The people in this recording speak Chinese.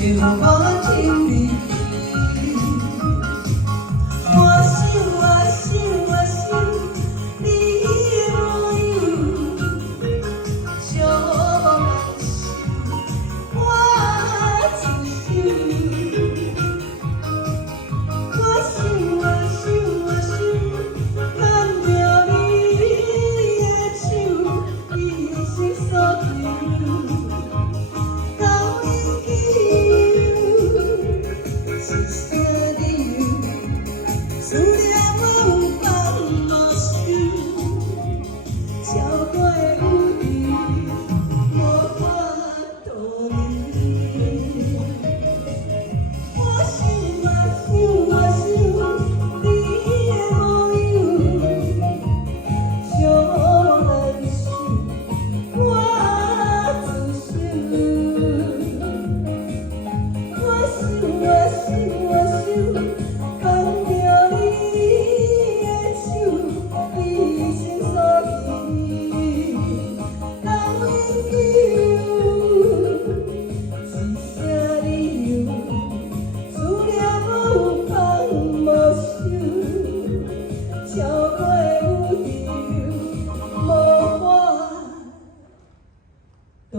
就无情离。我想，我想，我想，你的模样上难受，我自首。我想，我想，我想，牵着你的手，一生所求。到永久，是啥理由？思念无放无收，超过有你，无法度你。我想，我想，我想，你的模样上难受，我自首。我想，我想，我想，牵着你的手，一生所求。到永久，是啥理由？思念无放无收，超过有愁，无法度。